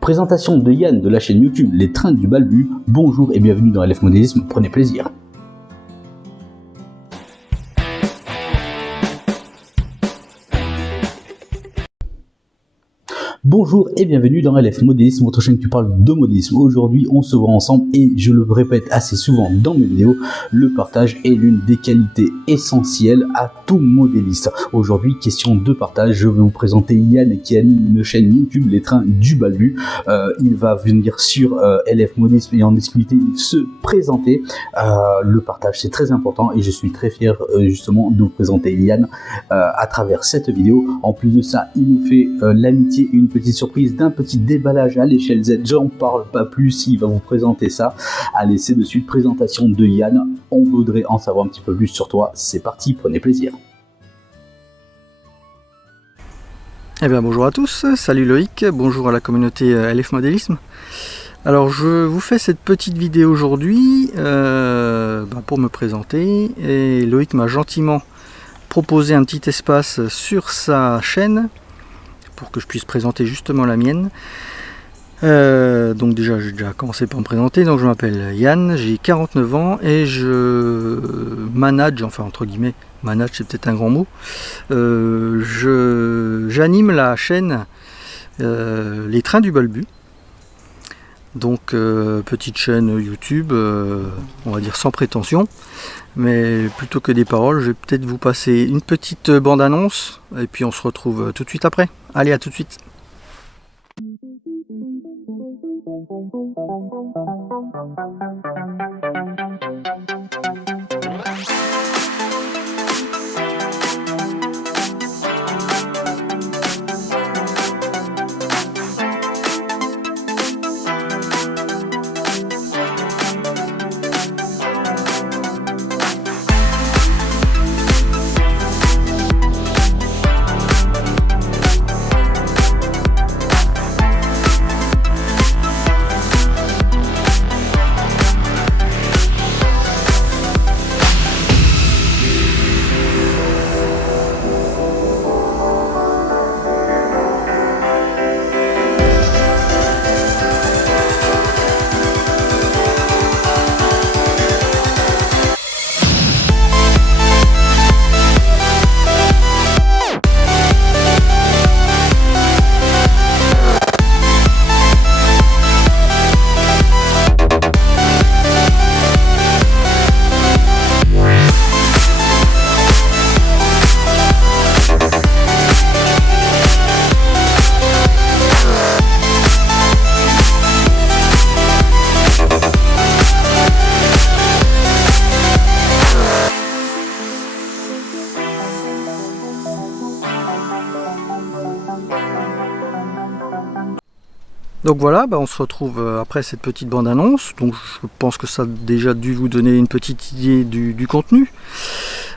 Présentation de Yann de la chaîne YouTube Les Trains du Balbu. Bonjour et bienvenue dans LF Modélisme, prenez plaisir. Bonjour et bienvenue dans LF Modélisme, votre chaîne qui parle de modélisme. Aujourd'hui, on se voit ensemble et je le répète assez souvent dans mes vidéos, le partage est l'une des qualités essentielles à tout modéliste. Aujourd'hui, question de partage, je vais vous présenter Yann qui anime une chaîne YouTube Les Trains du Balbu. Il va venir sur LF Modélisme et en exclusivité se présenter. Le partage, c'est très important et je suis très fier justement de vous présenter Yann à travers cette vidéo. En plus de ça, il nous fait l'amitié et une petite surprise d'un petit déballage à l'échelle Z. J'en parle pas plus, il va vous présenter ça. Allez, c'est de suite, présentation de Yann. On voudrait en savoir un petit peu plus sur toi. C'est parti, prenez plaisir. Eh bien bonjour à tous, salut Loïc, bonjour à la communauté LF Modélisme. Alors je vous fais cette petite vidéo aujourd'hui pour me présenter, et Loïc m'a gentiment proposé un petit espace sur sa chaîne pour que je puisse présenter justement la mienne. Donc déjà j'ai commencé par me présenter. Donc je m'appelle Yann, j'ai 49 ans et je manage, enfin entre guillemets, manage c'est peut-être un grand mot, j'anime la chaîne Les Trains du Balbu. Donc petite chaîne YouTube, on va dire sans prétention, mais plutôt que des paroles, je vais peut-être vous passer une petite bande-annonce et puis on se retrouve tout de suite après. Allez, à tout de suite. Donc voilà, on se retrouve après cette petite bande-annonce. Donc je pense que ça a déjà dû vous donner une petite idée du contenu.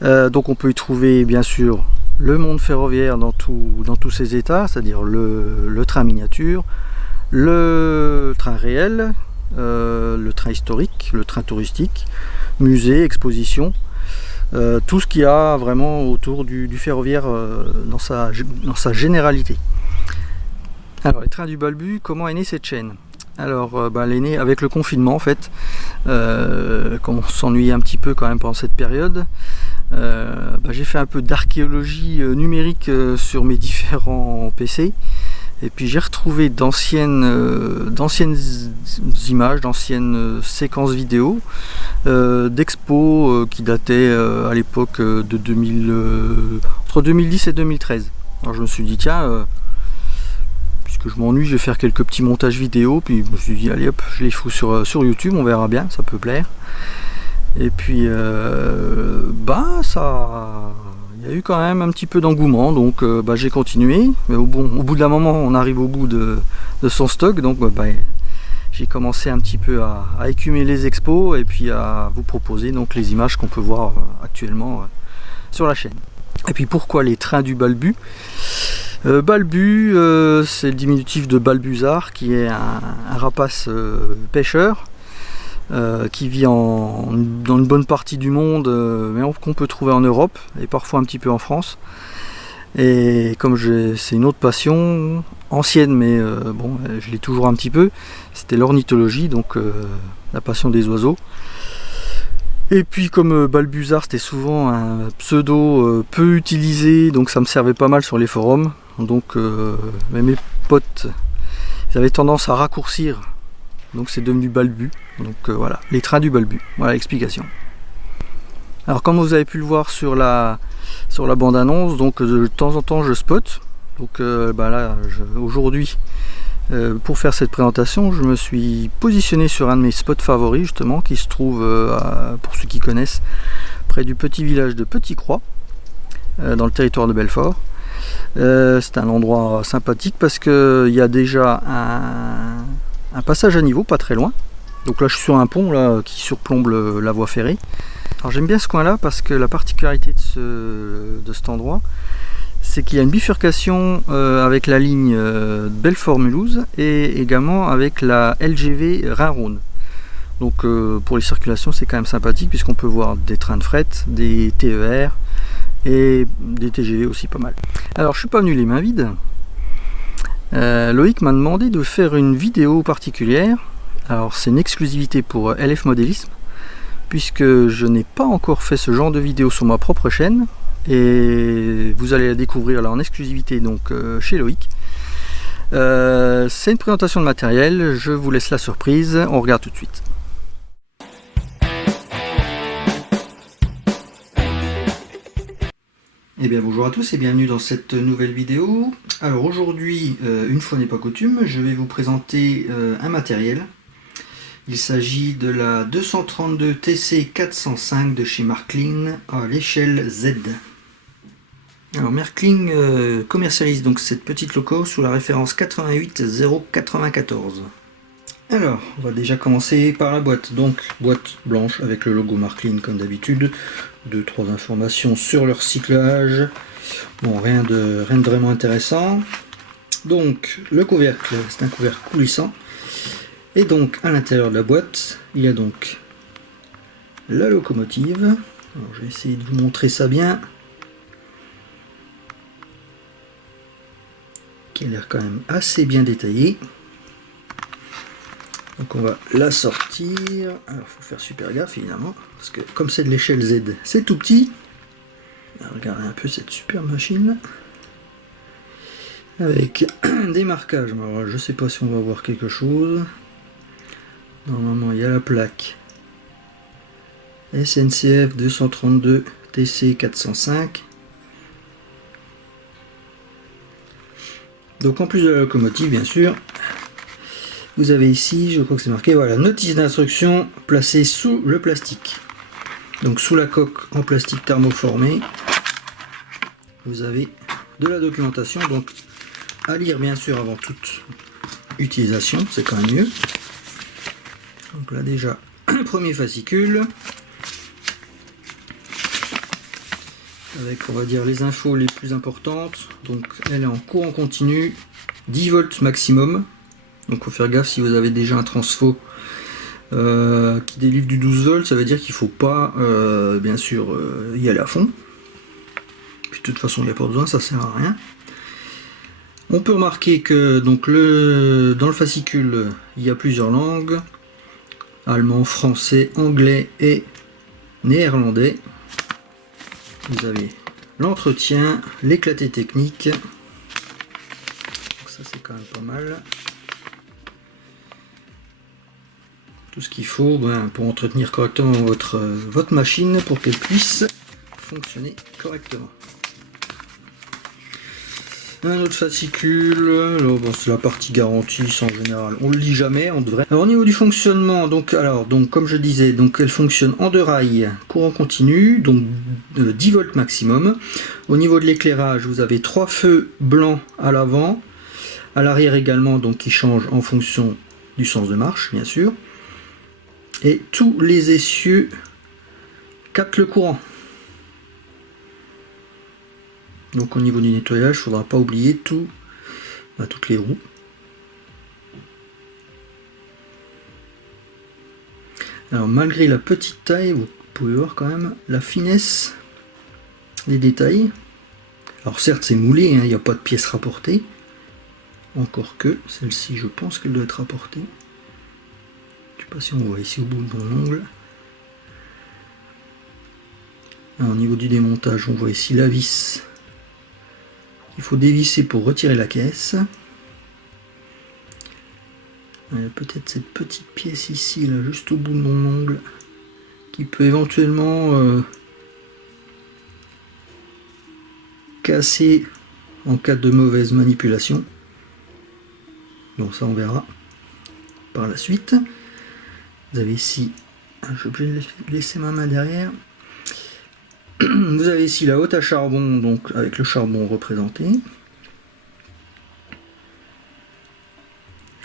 Donc on peut y trouver bien sûr le monde ferroviaire dans tous ses états, c'est-à-dire le train miniature, le train réel, le train historique, le train touristique, musée, exposition, tout ce qu'il y a vraiment autour du ferroviaire dans sa généralité. Alors les Trains du Balbu, comment est née cette chaîne? Alors elle est née avec le confinement en fait, comme on s'ennuyait un petit peu quand même pendant cette période. J'ai fait un peu d'archéologie numérique sur mes différents PC, et puis j'ai retrouvé d'anciennes images, d'anciennes séquences vidéo d'expos qui dataient à l'époque de entre 2010 et 2013. Alors je me suis dit tiens, que je m'ennuie, je vais faire quelques petits montages vidéo, puis je me suis dit allez hop, je les fous sur YouTube, on verra bien, ça peut plaire. Et puis il y a eu quand même un petit peu d'engouement, donc j'ai continué, mais au bout d'un moment on arrive au bout de son stock, donc j'ai commencé un petit peu à écumer les expos et puis à vous proposer donc les images qu'on peut voir actuellement sur la chaîne. Et puis pourquoi les Trains du Balbu? Balbu, c'est le diminutif de Balbuzard, qui est un rapace pêcheur qui vit dans une bonne partie du monde, mais qu'on peut trouver en Europe et parfois un petit peu en France. Et comme c'est une autre passion, ancienne, mais bon, je l'ai toujours un petit peu. C'était l'ornithologie, donc la passion des oiseaux. Et puis comme Balbuzard, c'était souvent un pseudo peu utilisé, donc ça me servait pas mal sur les forums. Donc mais mes potes, ils avaient tendance à raccourcir, donc c'est devenu Balbu. Donc voilà, les trains du Balbu, voilà l'explication. Alors comme vous avez pu le voir sur la bande annonce, donc de temps en temps je spot. Donc là aujourd'hui, pour faire cette présentation, je me suis positionné sur un de mes spots favoris justement, qui se trouve, pour ceux qui connaissent, près du petit village de Petit Croix, dans le territoire de Belfort. C'est un endroit sympathique parce qu'il y a déjà un passage à niveau pas très loin. Donc là je suis sur un pont là, qui surplombe la voie ferrée. Alors j'aime bien ce coin là parce que la particularité de cet endroit, c'est qu'il y a une bifurcation avec la ligne Belfort-Mulhouse et également avec la LGV Rhin-Rhône. Donc pour les circulations c'est quand même sympathique puisqu'on peut voir des trains de fret, des TER et des TGV aussi pas mal. Alors je suis pas venu les mains vides. Loïc m'a demandé de faire une vidéo particulière. Alors c'est une exclusivité pour LF Modélisme, puisque je n'ai pas encore fait ce genre de vidéo sur ma propre chaîne. Et vous allez la découvrir là en exclusivité donc chez Loïc. C'est une présentation de matériel, je vous laisse la surprise, on regarde tout de suite. Eh bien bonjour à tous et bienvenue dans cette nouvelle vidéo. Alors aujourd'hui, une fois n'est pas coutume, je vais vous présenter un matériel. Il s'agit de la 232 TC 405 de chez Markling à l'échelle Z. Alors Markling commercialise donc cette petite loco sous la référence 88094. Alors on va déjà commencer par la boîte. Donc boîte blanche avec le logo Markling comme d'habitude. 2-3 informations sur leur cyclage. Bon, rien de vraiment intéressant. Donc le couvercle, c'est un couvercle coulissant. Et donc à l'intérieur de la boîte, il y a donc la locomotive. Alors, je vais essayer de vous montrer ça bien. Qui a l'air quand même assez bien détaillée. Donc on va la sortir. Alors il faut faire super gaffe évidemment, parce que comme c'est de l'échelle Z, c'est tout petit. Alors, regardez un peu cette super machine. Avec des marquages. Alors je sais pas si on va voir quelque chose. Normalement il y a la plaque SNCF 232 TC 405. Donc en plus de la locomotive bien sûr, vous avez ici, je crois que c'est marqué, voilà, notice d'instruction placée sous le plastique. Donc sous la coque en plastique thermoformé, vous avez de la documentation, donc à lire bien sûr avant toute utilisation, c'est quand même mieux. Donc là déjà, un premier fascicule, avec on va dire les infos les plus importantes. Donc elle est en courant continu, 10 volts maximum. Donc il faut faire gaffe si vous avez déjà un transfo qui délivre du 12 volts, ça veut dire qu'il ne faut pas bien sûr y aller à fond. Puis de toute façon il n'y a pas besoin, ça sert à rien. On peut remarquer que donc dans le fascicule il y a plusieurs langues, allemand, français, anglais et néerlandais. Vous avez l'entretien, l'éclaté technique, donc ça c'est quand même pas mal. Tout ce qu'il faut pour entretenir correctement votre machine pour qu'elle puisse fonctionner correctement. Un autre fascicule, bon, c'est la partie garantie, en général on le lit jamais, on devrait. Alors au niveau du fonctionnement, donc comme je disais, donc elle fonctionne en 2 rails, courant continu, donc 10 volts maximum. Au niveau de l'éclairage, vous avez 3 feux blancs à l'avant, à l'arrière également, donc qui changent en fonction du sens de marche, bien sûr. Et tous les essieux captent le courant. Donc au niveau du nettoyage, il ne faudra pas oublier toutes les roues. Alors malgré la petite taille, vous pouvez voir quand même la finesse des détails. Alors certes c'est moulé, il n'y a pas de pièces rapportées. Encore que celle-ci, je pense qu'elle doit être apportée. Je sais pas si on voit ici au bout de mon ongle. Alors, au niveau du démontage, on voit ici la vis. Il faut dévisser pour retirer la caisse. Il y a peut-être cette petite pièce ici, là, juste au bout de mon ongle, qui peut éventuellement casser en cas de mauvaise manipulation. Bon, ça on verra par la suite. Vous avez ici, je suis obligé de laisser ma main derrière. Vous avez ici la hotte à charbon, donc avec le charbon représenté.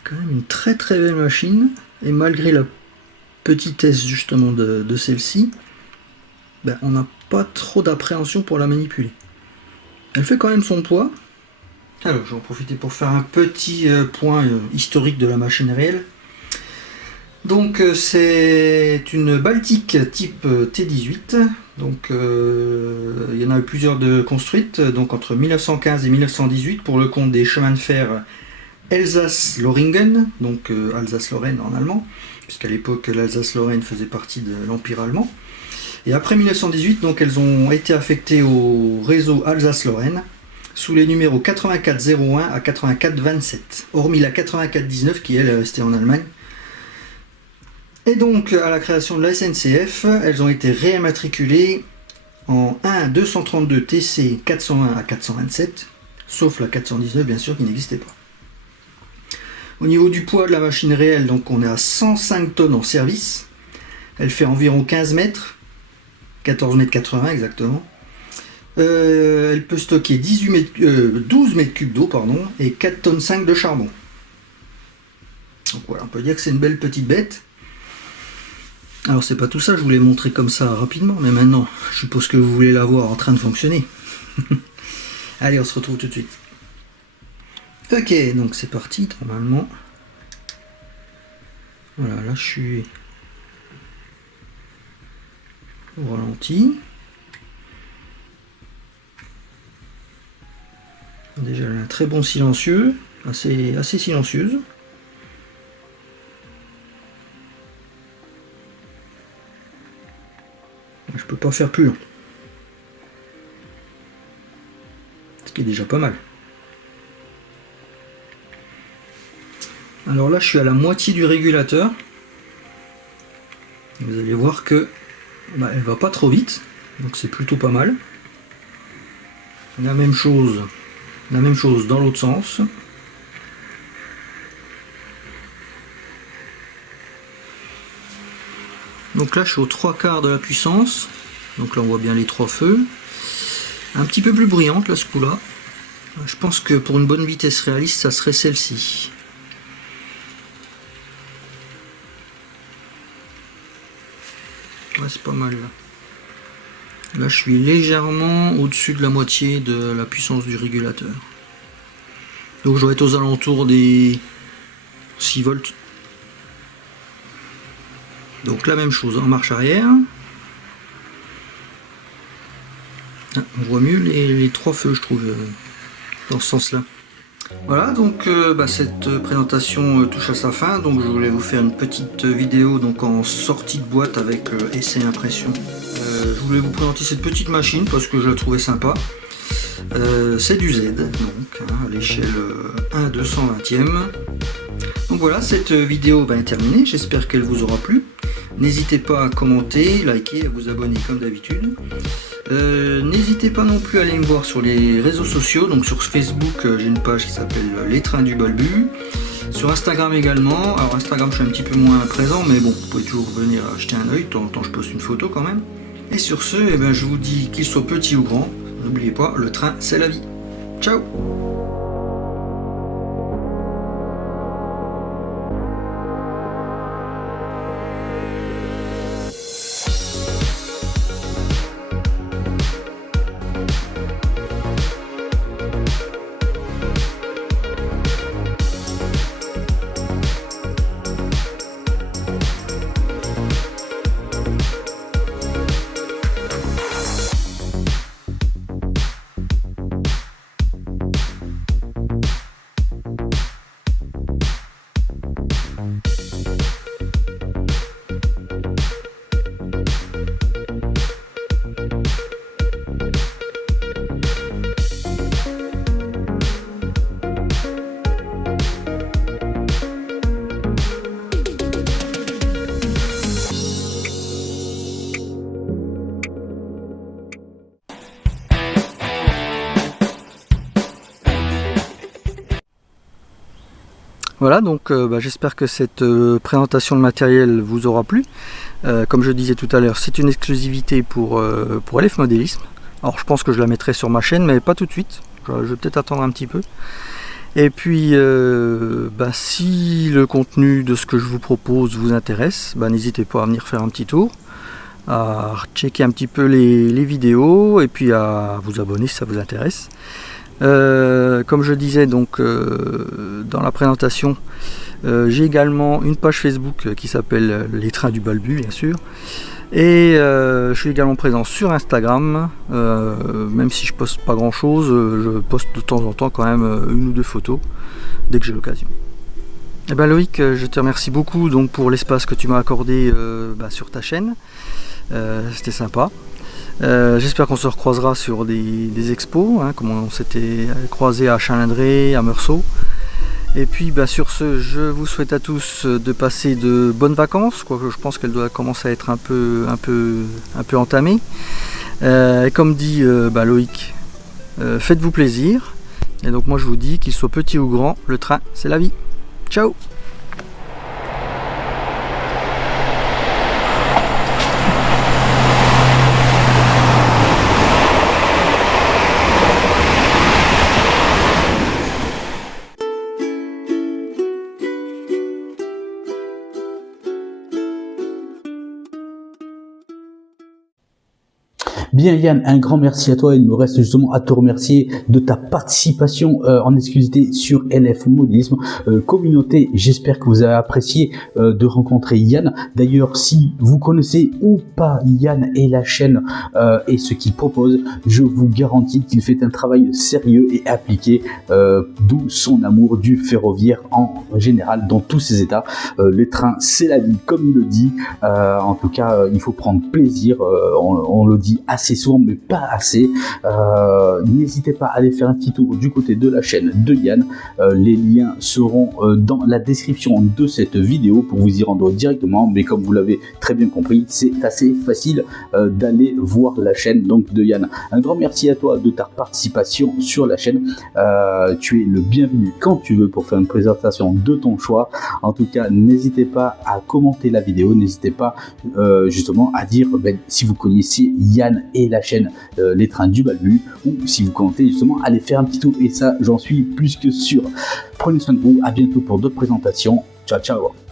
Quand même une très très belle machine, et malgré la petitesse justement de celle-ci, ben, on n'a pas trop d'appréhension pour la manipuler. Elle fait quand même son poids. Alors, j'en profite pour faire un petit point historique de la machine réelle. Donc, c'est une Baltic type T18. Donc, il y en a eu plusieurs de construites, donc entre 1915 et 1918 pour le compte des chemins de fer Elsass-Loringen, donc Alsace-Lorraine en allemand, puisqu'à l'époque l'Alsace-Lorraine faisait partie de l'Empire allemand. Et après 1918, donc elles ont été affectées au réseau Alsace-Lorraine sous les numéros 8401 à 8427, hormis la 8419 qui elle est restée en Allemagne. Et donc à la création de la SNCF, elles ont été réimmatriculées en 1 232 TC 401 à 427, sauf la 419 bien sûr qui n'existait pas. Au niveau du poids de la machine réelle, donc on est à 105 tonnes en service. Elle fait environ 15 mètres, 14 mètres 80 exactement. Elle peut stocker 12 mètres cubes d'eau et 4 tonnes 5 de charbon. Donc voilà, on peut dire que c'est une belle petite bête. Alors c'est pas tout ça, je vous l'ai montré comme ça rapidement, mais maintenant je suppose que vous voulez la voir en train de fonctionner. Allez, on se retrouve tout de suite. Ok, donc c'est parti, normalement. Voilà, là je suis au ralenti. Déjà elle a un très bon silencieux, assez silencieuse. Je peux pas faire plus long. Ce qui est déjà pas mal. Alors là je suis à la moitié du régulateur. Vous allez voir que elle va pas trop vite, donc c'est plutôt pas mal. La même chose dans l'autre sens. Donc là je suis aux 3/4 de la puissance, donc là on voit bien les 3 feux. Un petit peu plus bruyante là ce coup là. Je pense que pour une bonne vitesse réaliste ça serait celle-ci. Ouais, c'est pas mal là. Là je suis légèrement au-dessus de la moitié de la puissance du régulateur. Donc je dois être aux alentours des 6 volts. Donc la même chose en marche arrière. Ah, on voit mieux les 3 feux je trouve dans ce sens là. Voilà, donc cette présentation touche à sa fin, donc je voulais vous faire une petite vidéo donc en sortie de boîte avec essai impression. Je voulais vous présenter cette petite machine parce que je la trouvais sympa. C'est du Z, donc à l'échelle 1/220e. Donc voilà, cette vidéo est terminée, j'espère qu'elle vous aura plu. N'hésitez pas à commenter, liker, à vous abonner comme d'habitude. N'hésitez pas non plus à aller me voir sur les réseaux sociaux, donc sur Facebook j'ai une page qui s'appelle Les Trains du Balbu, sur Instagram également. Alors Instagram je suis un petit peu moins présent, mais bon, vous pouvez toujours venir jeter un oeil, de temps en temps je poste une photo quand même. Et sur ce, je vous dis qu'il soit petit ou grand, n'oubliez pas, le train c'est la vie. Ciao! Voilà, donc j'espère que cette présentation de matériel vous aura plu. Comme je disais tout à l'heure, c'est une exclusivité pour LF Modélisme. Alors je pense que je la mettrai sur ma chaîne, mais pas tout de suite. Je vais peut-être attendre un petit peu. Et puis, si le contenu de ce que je vous propose vous intéresse, n'hésitez pas à venir faire un petit tour, à checker un petit peu les vidéos et puis à vous abonner si ça vous intéresse. Comme je disais donc dans la présentation, j'ai également une page Facebook qui s'appelle Les Trains du Balbu, bien sûr. Et je suis également présent sur Instagram, même si je poste pas grand chose, je poste de temps en temps quand même une ou deux photos dès que j'ai l'occasion. Et Loïc, je te remercie beaucoup donc pour l'espace que tu m'as accordé sur ta chaîne, c'était sympa. J'espère qu'on se recroisera sur des expos, comme on s'était croisé à Chalindré, à Meursault. Et puis sur ce, je vous souhaite à tous de passer de bonnes vacances, quoique je pense qu'elles doivent commencer à être un peu entamées. Et comme dit Loïc, faites-vous plaisir. Et donc moi je vous dis, qu'il soit petit ou grand, le train c'est la vie. Ciao! Bien Yann, un grand merci à toi. Il me reste justement à te remercier de ta participation en exclusivité sur LF Modélisme communauté. J'espère que vous avez apprécié de rencontrer Yann. D'ailleurs, si vous connaissez ou pas Yann et la chaîne et ce qu'il propose, je vous garantis qu'il fait un travail sérieux et appliqué, d'où son amour du ferroviaire en général dans tous ses états. Les trains, c'est la vie, comme il le dit. En tout cas, il faut prendre plaisir. On le dit assez souvent, mais pas assez. N'hésitez pas à aller faire un petit tour du côté de la chaîne de Yann. Les liens seront dans la description de cette vidéo pour vous y rendre directement, mais comme vous l'avez très bien compris, c'est assez facile d'aller voir la chaîne donc de Yann. Un grand merci à toi de ta participation sur la chaîne. Tu es le bienvenu quand tu veux pour faire une présentation de ton choix. En tout cas, n'hésitez pas à commenter la vidéo, n'hésitez pas justement à dire si vous connaissiez Yann et la chaîne Les Trains du Balbu, ou si vous comptez justement aller faire un petit tour, et ça j'en suis plus que sûr. Prenez soin de vous, à bientôt pour d'autres présentations. Ciao ciao.